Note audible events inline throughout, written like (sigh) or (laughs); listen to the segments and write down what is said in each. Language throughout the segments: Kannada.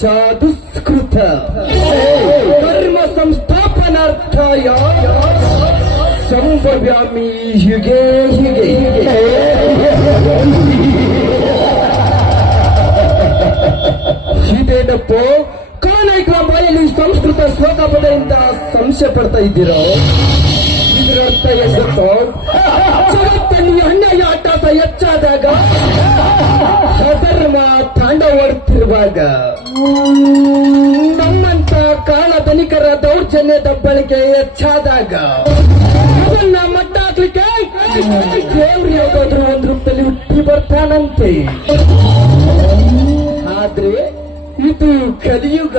ಚಾದುಷ್ಕೃತ ಕರ್ಮ ಸಂಸ್ಥಾಪನಾರ್ಥಾಯ ಸಂಭವ್ಯಾಮಿ ಯುಗೆ ಹೀಗೆ. ಇದೇನಪ್ಪೋ ಕಳನಾಯಕರ ಬಾಯಲ್ಲಿ ಸಂಸ್ಕೃತ ಶ್ಲೋಕ ಸಂಶಯ ಪಡ್ತಾ ಇದ್ದೀರೋ? ಇದರರ್ಥ ಎಷ್ಟೋ ಜಗತ್ತಲ್ಲಿ ಅನ್ಯಾಯ ಆಟಾಟ ಹೆಚ್ಚಾದಾಗ, ಅಧರ್ಮ ತಾಂಡವಾಡ್ತಿರುವಾಗ ನಮ್ಮಂತ ಕಾಳ ಧನಿಕರ ದೌರ್ಜನ್ಯದ ಬಳಕೆ ಹೆಚ್ಚಾದಾಗ ಅದನ್ನ ಮಟ್ಟ ಹಾಕ್ಲಿಕ್ಕೆ ದೇವ್ರು ಯಾವ್ದಾದ್ರು ಒಂದ್ ರೂಪದಲ್ಲಿ ಹುಟ್ಟಿ ಬರ್ತಾನಂತೆ. ಆದ್ರೆ ಇದು ಕಲಿಯುಗ.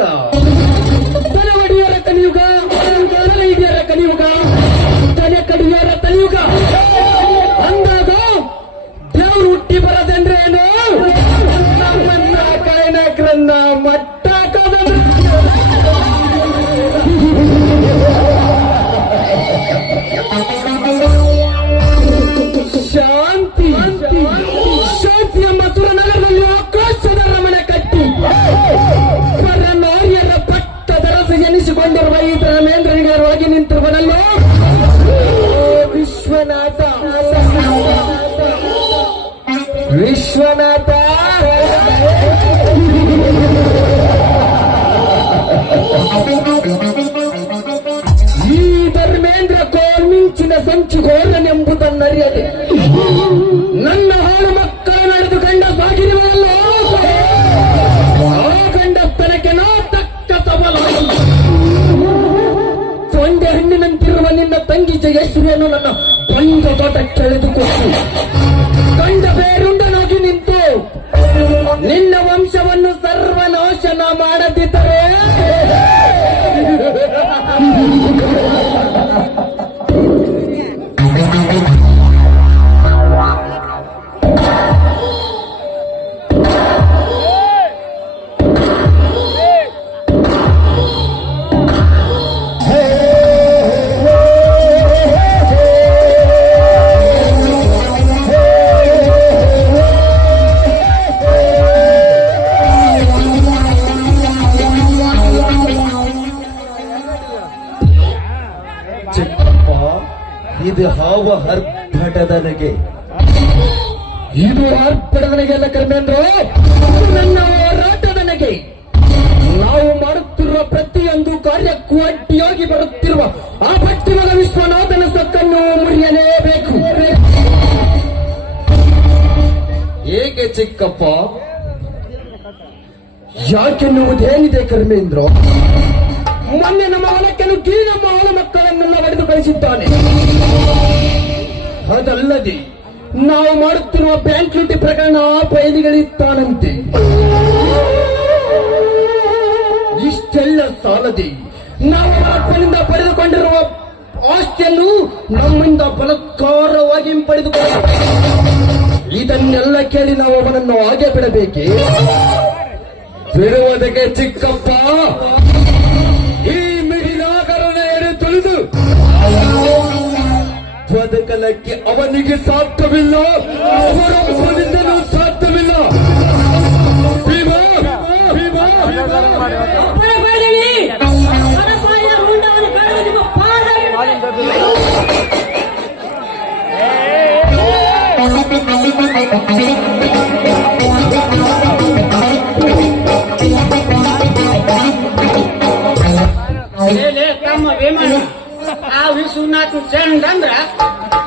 ಈ ಧರ್ಮೇಂದ್ರ ಕೋರ್ಮಿಂಚಿನ ಸಂಚುಗೋರನೆಂಬುದನ್ನರಿಯದೆ ನನ್ನ ಹಾಳು ಮಕ್ಕಳ ನಡೆದು ಗಂಡ ಸಾಗಿರುವಲ್ಲ ಆ ಗಂಡಸ್ತನಕ್ಕೆ ನಾ ತಕ್ಕ ಸಬಲ. ತೊಂಡೆ ಹಣ್ಣಿನಂತಿರುವ ನಿನ್ನ ತಂಗಿ ಜಯಶ್ರೀಯನ್ನು ನನ್ನ ಬಂದ ತೋಟಕ್ಕೆ ಎಳೆದುಕೊಟ್ಟು ಚಿಕ್ಕಪ್ಪ. ಯಾಕೆನ್ನುವುದೇನಿದೆ ಕರ್ಮೇಂದ್ರ? ಮೊನ್ನೆ ನಮ್ಮ ಹೊಲಕ್ಕೆ ನುಗ್ಗಿ ನಮ್ಮ ಹೊಲ ಮಕ್ಕಳನ್ನೆಲ್ಲ ಹೊಡೆದು ಕಳಿಸಿದ್ದಾನೆ. ಅದಲ್ಲದೆ ನಾವು ಮಾಡುತ್ತಿರುವ ಬ್ಯಾಂಕ್ ಲೂಟಿ ಪ್ರಕರಣ ಬಯಲಿಗಳಿತ್ತಾನಂತೆ ಇಷ್ಟೆಲ್ಲ ಸಾಲದೆ ನಾವು ಅಪ್ಪನಿಂದ ಪಡೆದುಕೊಂಡಿರುವ ಆಸ್ತಿಯನ್ನು ನಮ್ಮಿಂದ ಬಲತ್ಕಾರವಾಗಿ ಹಿಂಪಡೆದುಕೊಳ್ಳ ಇದನ್ನೆಲ್ಲ ಕೇಳಿ ನಾವು ಅವನನ್ನು ಹಾಗೆ ಬಿಡಬೇಕೆ? ಬಿಡುವುದಕ್ಕೆ ಚಿಕ್ಕಪ್ಪ, ಈ ಮಿಡಿನಾಗರನ ಎಡೆ ತುಳಿದು, ಬದುಕಲಕ್ಕೆ ಅವನಿಗೆ ಸಾಧ್ಯವಿಲ್ಲ ಅವರೊಬ್ಬನಿಂದಲೂ ಸಾಧ್ಯವಿಲ್ಲ. ಭೀಮಾ, ಭೀಮ. ತಮ್ಮ ವಿಮಾನ? ಆ ವಿಶ್ವನಾಥ್ ಚಂಡ್ ಅಂದ್ರ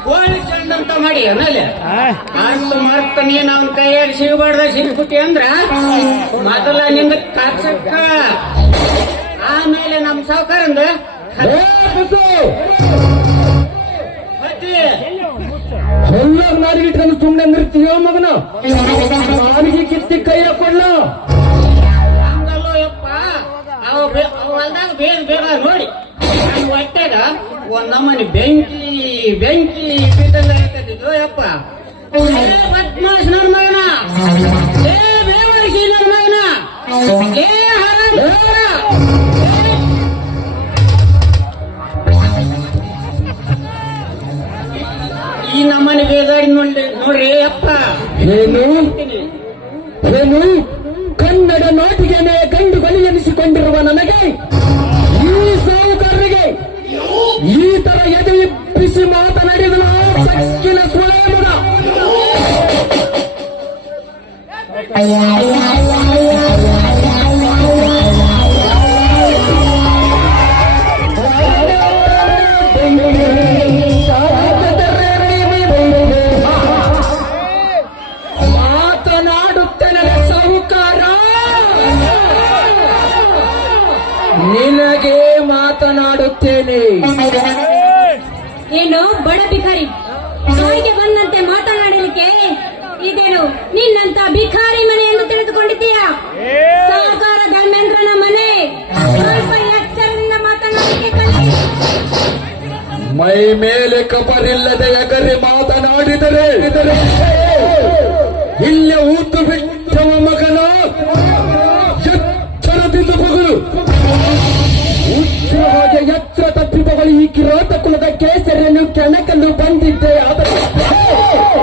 ಕೋಳಿ ಚಂಡ್ ಅಂತ ಮಾಡಿ ಏನಲ್ಲಿ ಅರ್ಥ ಮರ್ತ ನೀನ್ ಅವನ್ ಕೈಯಾಗ ಸಿಗಬಾರ್ದ ಸಿಗ್ಬಿಟ್ಟಿ ಅಂದ್ರ ಮೊದಲ ನಿಂದ ಕಾಚಕ್ಕ. ಆಮೇಲೆ ನಮ್ ಸಾವುಕಾರಂದ ನಾಲಿಗೆ ಇಟ್ಕೊಂಡು ಸುಮ್ಮನೆ ನಿರ್ತೀಯೋ ಮಗನ? ನಾಲಿಗೆ ಕಿತ್ತಿ ಕೈ ಹಾಕೊಳ್ಳ ಹಂಗಲ್ಲೋ ಯಪ್ಪ, ಅವ ಬೇ- ಅವ ಹೊಲ್ದಾಗ ಬೇಗ ಬೇಗ ನೋಡಿ. ನನ್ನ ಹೊಟ್ಟೆಗ ನಮ್ಮನೆ ಬೆಂಕಿ ಬೆಂಕಿ ಬಿದ್ದಂಗ ಆಗ್ತದಿದ್ದು ಯಪ್ಪ. ಬದ್ಮಾಸ್ ಮಗನ. ಏ ಬೇವರ್ಸಿ ನನ್ ಮಗನ. ಈ ನಮ್ಮನೆ ಬೇದಾಡಿ ನೋಡಿ ನೋಡ್ರಿ ಅಪ್ಪ. ಏನು ಏನು ಕನ್ನಡ ನಾಟಿಗೆನೆ ಕಂಡು ಬಲಿ ಎನಿಸಿಕೊಂಡಿರುವ ನನಗೆ ಈ ಸಾಹುಕಾರರಿಗೆ ಈ ತರ ಎದೆ ಇಪ್ಪಿಸಿ ಮಾತನಾಡಿದ ಸಕ್ಕಿನ ಸುಳೆ ಏನು? ಬಡ ಭಿಕಾರಿ. ಬಾಯಿಗೆ ಬಂದಂತೆ ಮಾತನಾಡಲಿಕ್ಕೆ ಇದೇನು ನಿನ್ನಂತ ಭಿಕಾರಿ ಮನೆ ಎಂದು ತಿಳಿದುಕೊಂಡಿದ್ದೀಯಾ ಸಹಕಾರ ಧರ್ಮೇಂದ್ರನ ಮನೆ. ಸ್ವಲ್ಪ ಎಚ್ಚರದಿಂದ ಮಾತನಾಡಲಿಕ್ಕೆ ಕಲಿ. ಮೈ ಮೇಲೆ ಕಪರಿಲ್ಲದೆ ಎಗರಿ ಮಾತನಾಡಿದರೆ ಕಿರಾತ ಕುಲದ ಕೇಸರಿಯನ್ನು ಕೆಣಕಲು ಬಂದಿದ್ದೆ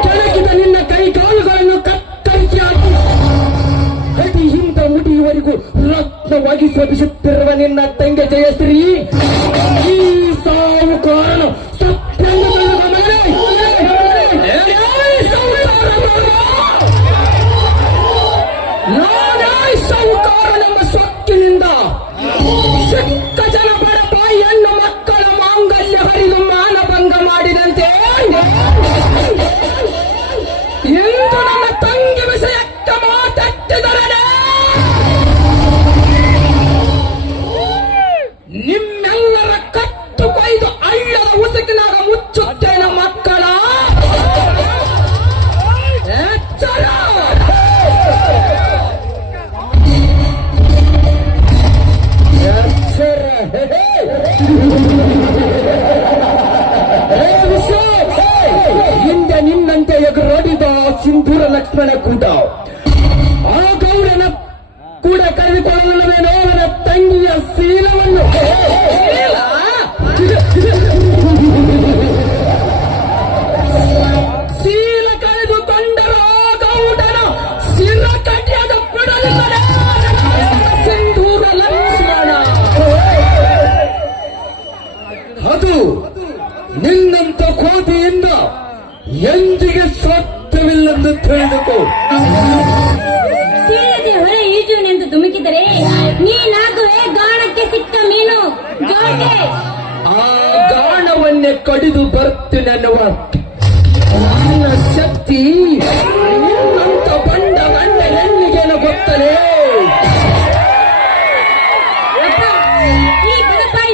ಕೆಣಕಿದ ನಿನ್ನ ಕೈ ಕಾಲುಗಳನ್ನು ಕತ್ತರಿಸಿ ಅಡಿ ಹಿಂದ ಮುಡಿಯುವರೆಗೂ ರತ್ನವಾಗಿ ಶೋಭಿಸುತ್ತಿರುವ ನಿನ್ನ ತಂಗೆ ಜಯಶ್ರೀ. Yeah. (laughs) ಕಡಿದು ಬರ್ತೀನೆನ್ನುವ ನನ್ನ ಶಕ್ತಿ ನಿನ್ನಂತ ಬಂಡ ಗಂಡ ಹೆಣ್ಣಿಗೇನು ಗೊತ್ತಲೇ.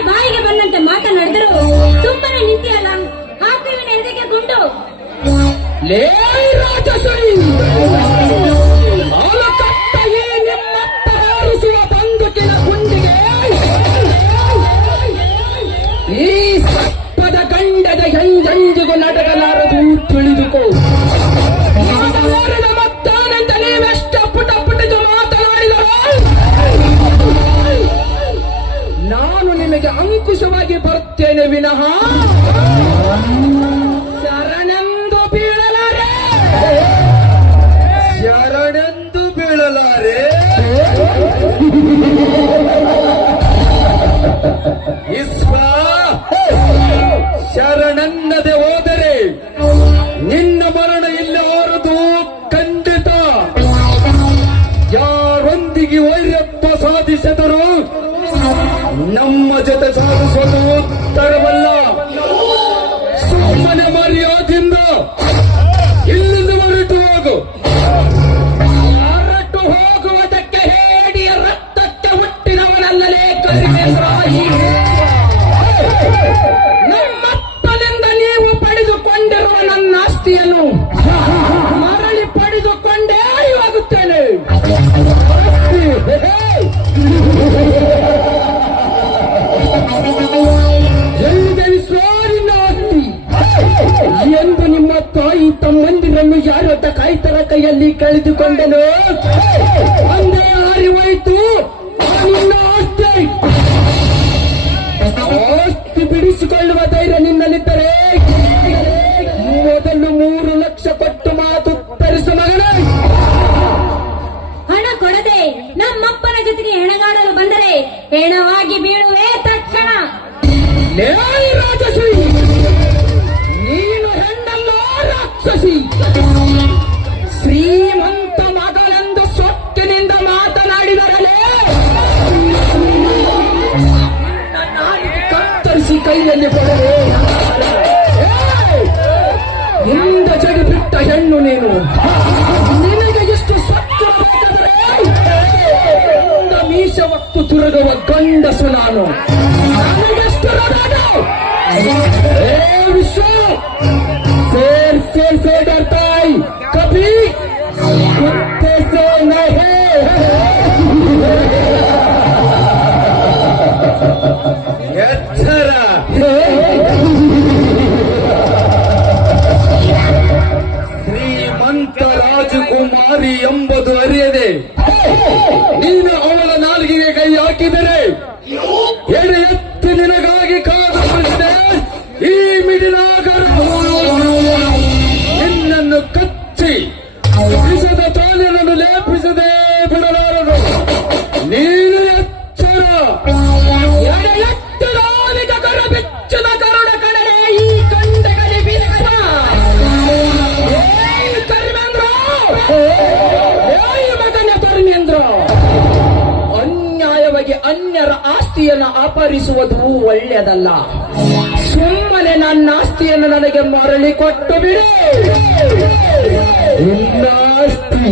ಬಾಯಿಗೆ ಬಂದಂತೆ ಮಾತನಾಡಿದರು ಸುಮ್ಮನೆ ನಿಂತಿಯಲ್ಲ. ಹಾಕುವಿನ ಗುಂಡು. ಲೇ ಅಂಕುಶವಾಗಿ ಬರ್ತೇನೆ ವಿನಃ. ಶರಣೆಂದು ಬೀಳಲಾರೆ. ಶರಣೆಂದು ಬೀಳಲಾರೆ. ಇಸ್ವಾ ಶರಣನ್ನದೆ ನಮ್ಮ ಜೊತೆ ಕಳೆದುಕೊಂಡನು. ಹೋಯ್ತು ನಿನ್ನ ಆಸ್ತಿ ಆಸ್ತಿ ಬಿಡಿಸಿಕೊಳ್ಳುವ ಧೈರ್ಯ ನಿನ್ನಲ್ಲಿದ್ದರೆ ಮೊದಲು ಮೂರು ಲಕ್ಷ ಕೊಟ್ಟು ಮಾತು ತರಿಸು ಮಗನೇ. ಹಣ ಕೊಡದೆ ನಮ್ಮಪ್ಪನ ಜೊತೆಗೆ ಹೆಣಗಾಡಲು ಬಂದರೆ ಹೆಣವಾಗಿ ಬೀಳುವೆ ತಕ್ಷಣ. ರಾಜಸಿ ನೀನು ಹೆಣ್ಣಲ್ಲೋ ರಾಕ್ಷಸಿ. ಕೈಯಲ್ಲಿ ಕೊಡಲೇ ಜಡಿ ಬಿಟ್ಟ ಹೆಣ್ಣು ನೀನು? ನಿನಗೆ ಎಷ್ಟು ಸತ್ಯ ಮೀಸ ಮತ್ತು ತಿರುಗುವ ಗಂಡಸು ನಾನು ವಿಶ್ವ!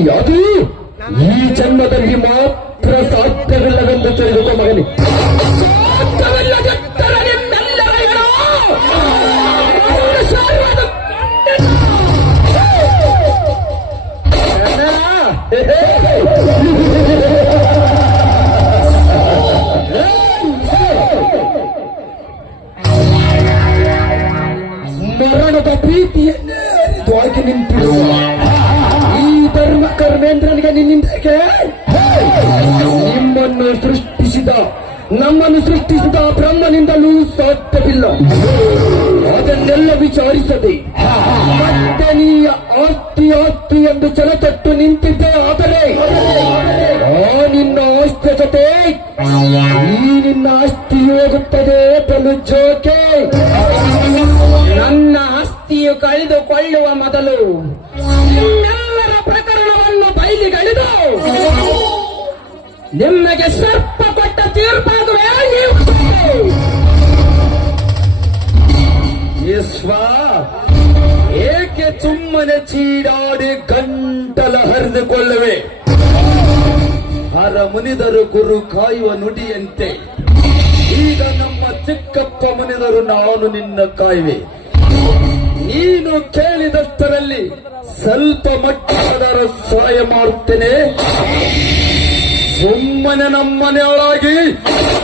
ಅದು ಈ ಜನ್ಮದಲ್ಲಿ ಮಾತ್ರ ಸಾಧ್ಯವಿಲ್ಲವೆಂದು ತಿಳಿದುಕೋ ಮಗನೇ. ನಮ್ಮನ್ನು ಸೃಷ್ಟಿಸಿದ ಬ್ರಹ್ಮನಿಂದಲೂ ಸಾಧ್ಯವಿಲ್ಲ. ಅದನ್ನೆಲ್ಲ ವಿಚಾರಿಸದೆ ಮತ್ತೆ ನೀ ಆಸ್ತಿ ಆಸ್ತಿ ಎಂದು ಚಲತಟ್ಟು ನಿಂತಿದ್ದೆ. ಆದರೆ ಆ ನಿನ್ನ ಆಸ್ತಿಯ ಜೊತೆ ಈ ನಿನ್ನ ಆಸ್ತಿ ಹೋಗುತ್ತದೆ ಬಲು ಜೋಕೆ ನನ್ನ ಆಸ್ತಿಯು ಕಳೆದುಕೊಳ್ಳುವ ಮೊದಲು ನಿಮ್ಮೆಲ್ಲರ ಪ್ರಕರಣವನ್ನು ಬಯಲಿಗೆಳೆದು ನಿಮಗೆ ಸರ್ಪ ವಿಶ್ವ ಏಕೆ ಸುಮ್ಮನೆ ಚೀಡಾಡಿ ಗಂಟಲ ಹರಿದುಕೊಳ್ಳುವೆ ಹರ ಮುನಿದರು ಗುರು ಕಾಯುವ ನುಡಿಯಂತೆ. ಈಗ ನಮ್ಮ ಚಿಕ್ಕಪ್ಪ ಮುನಿದರು ನಾನು ನಿನ್ನ ಕಾಯುವೆ. ನೀನು ಕೇಳಿದಷ್ಟರಲ್ಲಿ ಸ್ವಲ್ಪ ಮಟ್ಟದರ ಸಹಾಯ ಮಾಡುತ್ತೇನೆ. ಸುಮ್ಮನೆ ನಮ್ಮನೆಯೊಳಗೆ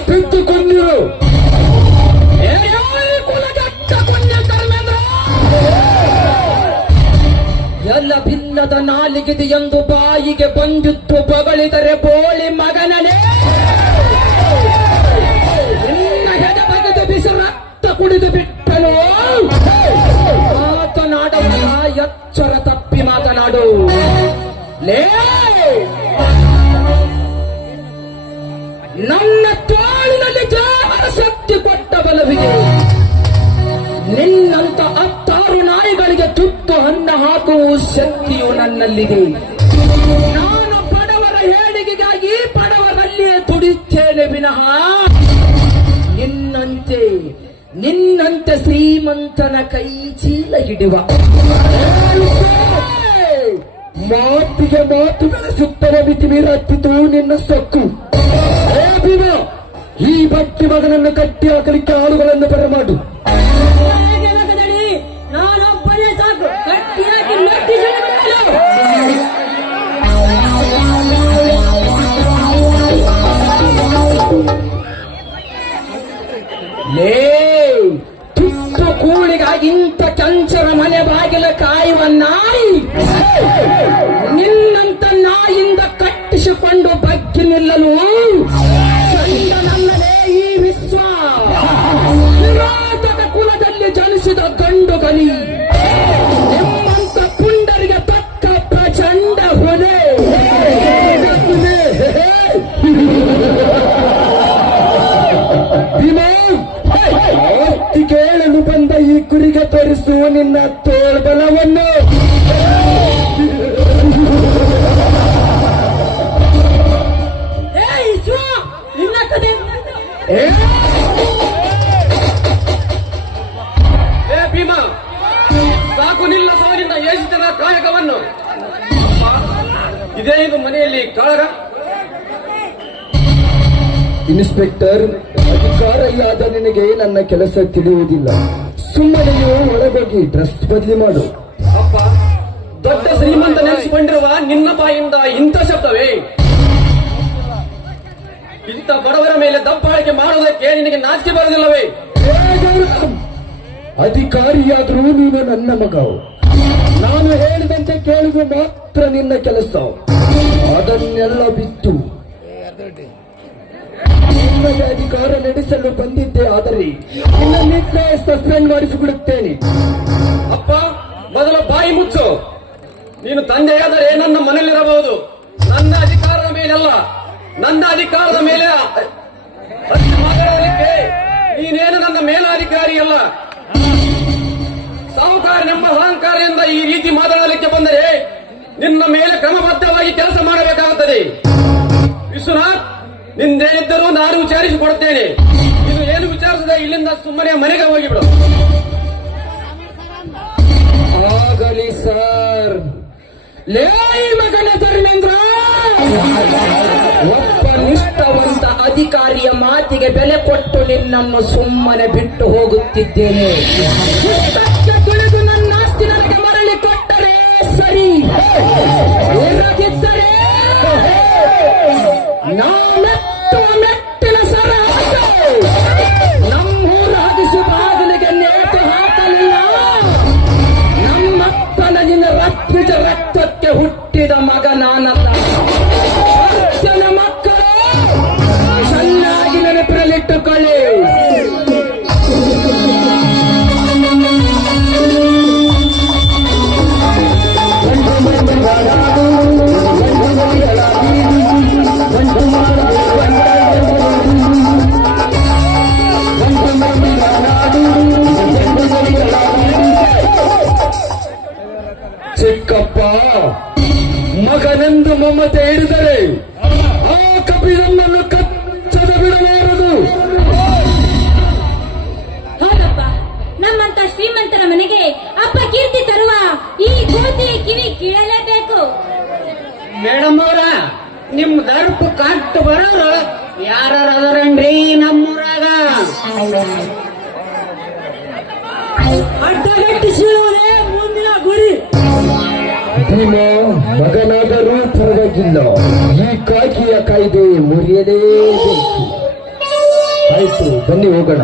ಬಿದ್ದುಕೊಂಡಿರು. ಎಲ್ಲ ಭಿನ್ನದ ನಾಲಿಗಿದೆ ಎಂದು ಬಾಯಿಗೆ ಬಂದಿತ್ತು ಬಗಳಿದರೆ ಬೋಳಿ ಮಗನನೇ. ಶಕ್ತಿಯು ನನ್ನಲ್ಲಿದೆ. ನಾನು ಬಡವರ ಹೇಳಿಕೆಗಾಗಿ ಬಡವರಲ್ಲಿಯೇ ದುಡಿಯುತ್ತೇನೆ ವಿನಃ. ನಿನ್ನಂತೆ ನಿನ್ನಂತೆ ಶ್ರೀಮಂತನ ಕೈ ಚೀಲ ಹಿಡಿವ. ಮಾತಿಗೆ ಮಾತು ಬೆಳೆಸುತ್ತವೆ ಮಿತಿ ಮೀರತ್ತಿತು ನಿನ್ನ ಸೊಕ್ಕು. ಈ ಭಕ್ತಿ ಮಗನನ್ನು ಕಟ್ಟಿ ಹಾಕಲಿಕ್ಕೆ ಆಳುಗಳನ್ನು ಬರಮಾಡು. ಇಂತ ಚಂಚರ ಮನೆ ಬಾಗಿಲ ಕಾಯುವ ನಾಯಿ. ನಿನ್ನಂತ ನಾಯಿಂದ ಕಟ್ಟಿಸಿಕೊಂಡು ಬಗ್ಗೆ ನಿಲ್ಲಲು ಸಾಕು ನಿಲ್ಲ ಸಾವಿನಿಂದ ಏಸಿತನ ಕಾಯಕವನ್ನು. ಇದೇ ಇದು ಮನೆಯಲ್ಲಿ ಕಾಳಗ. ಇನ್ಸ್ಪೆಕ್ಟರ್ ಅಧಿಕಾರ ಇಲ್ಲಾದ ನಿನಗೆ ನನ್ನ ಕೆಲಸ ತಿಳಿಯುವುದಿಲ್ಲ. ಸುಮ್ಮನೆ ನೀವು ಒಳಗೋಗಿ ಡ್ರೆಸ್ ಬದಲಿ ಮಾಡು. ಅಪ್ಪ ದೊಡ್ಡ ಶ್ರೀಮಂತ ನೆನೆಸಿಕೊಂಡಿರುವ ನಿನ್ನ ಬಾಯಿಂದ ಇಂಥ ಶಬ್ದವೇ? ಇಂಥ ಬಡವರ ಮೇಲೆ ದಬ್ಬಾಳಿಕೆ ಮಾಡುವುದಕ್ಕೆ ನಿನಗೆ ನಾಚಿಕೆ ಬರುವುದಿಲ್ಲವೇ? ಅಧಿಕಾರಿಯಾದ್ರೂ ನೀನು ನನ್ನ ಮಗ ನಾನು ಹೇಳಿದಂತೆ ಕೇಳುವುದು ಮಾತ್ರ ನಿನ್ನ ಕೆಲಸ. ಅದನ್ನೆಲ್ಲ ಬಿತ್ತು ನಿಮಗೆ ಅಧಿಕಾರ ನಡೆಸಲು ಬಂದಿದ್ದೆ, ಆದರೆ ನಿನ್ನನ್ನಿದ್ದೇ ಸಸ್ಪೆಂಡ್ ಮಾಡಿಸಿಬಿಡುತ್ತೇನೆ ಅಪ್ಪ, ಮೊದಲ ಬಾಯಿ ಮುಚ್ಚು. ನೀನು ತಂದೆಯಾದರೆ ನನ್ನ ಮನೆಯಲ್ಲಿರಬಹುದು. ನನ್ನ ಅಧಿಕಾರದ ಮೇಲಲ್ಲ. ನನ್ನ ಅಧಿಕಾರದ ಮೇಲೆ ನೀನೇನು ನನ್ನ ಮೇಲಾಧಿಕಾರಿ ಅಲ್ಲ ಸಾಹುಕಾರನೆಂಬ ಅಹಂಕಾರದಿಂದ ಈ ರೀತಿ ಮಾತನಾಡಲಿಕ್ಕೆ ಬಂದರೆ ನಿನ್ನ ಮೇಲೆ ಕ್ರಮಬದ್ಧವಾಗಿ ಕೆಲಸ ಮಾಡಬೇಕಾಗುತ್ತದೆ. ವಿಶ್ವನಾಥ್ ನಿಂದೇನಿದ್ದರೂ ನಾನು ವಿಚಾರಿಸಿಕೊಡುತ್ತೇನೆ. ಇದು ಏನು ವಿಚಾರಿಸದೆ ಇಲ್ಲಿಂದ ಸುಮ್ಮನೆ ಮನೆಗೆ ಹೋಗಿಬಿಡು. ಆಗಲಿ ಸರ್. ಲೇ ಮಗನ ಧರ್ಮೇಂದ್ರ. ಒಬ್ಬ ನಿಷ್ಠವಂತ ಅಧಿಕಾರಿಯ ಮಾತಿಗೆ ಬೆಲೆ ಕೊಟ್ಟು ನಿನ್ನನ್ನು ಸುಮ್ಮನೆ ಬಿಟ್ಟು ಹೋಗುತ್ತಿದ್ದೇನೆ. ನನ್ನ ಆಸ್ತಿ ನನಗೆ ಮರಳಿ ಕೊಟ್ಟರೆ ಸರಿ. ಮಗನೆಂದು ಮಮತೆ ಹಿಡಿದರೆ ಆ ಕಪಿಲನ್ನು ಕಚ್ಚದ ಬಿಡಬಾರದು. ಹೌದಪ್ಪ. ನಮ್ಮಂತ ಶ್ರೀಮಂತರ ಮನೆಗೆ ಅಪ್ಪ ಕೀರ್ತಿ ತರುವ ಈ ಕೋತಿ ಕಿವಿ ಕೇಳಲೇಬೇಕು. ಮೇಡಮ್ ಅವರ ನಿಮ್ ದರ್ಪ ಕಟ್ಟು ಬರೋರು ಯಾರಂಡ್ರಿ ನಮ್ಮೂರಾಗ? ಅಡ್ಡಗಟ್ಟಿಸಿರುವುದೇ ಮುಂದಿನ ಗುರಿ. ಭೀಮ ಮಗನಾದರೂ ಪರವಾಗಿಲ್ಲ ಈ ಕಾಕಿಯ ಕಾಯ್ದೆ ಮುರಿಯದೇ ಆಯ್ತು ಬನ್ನಿ ಹೋಗೋಣ.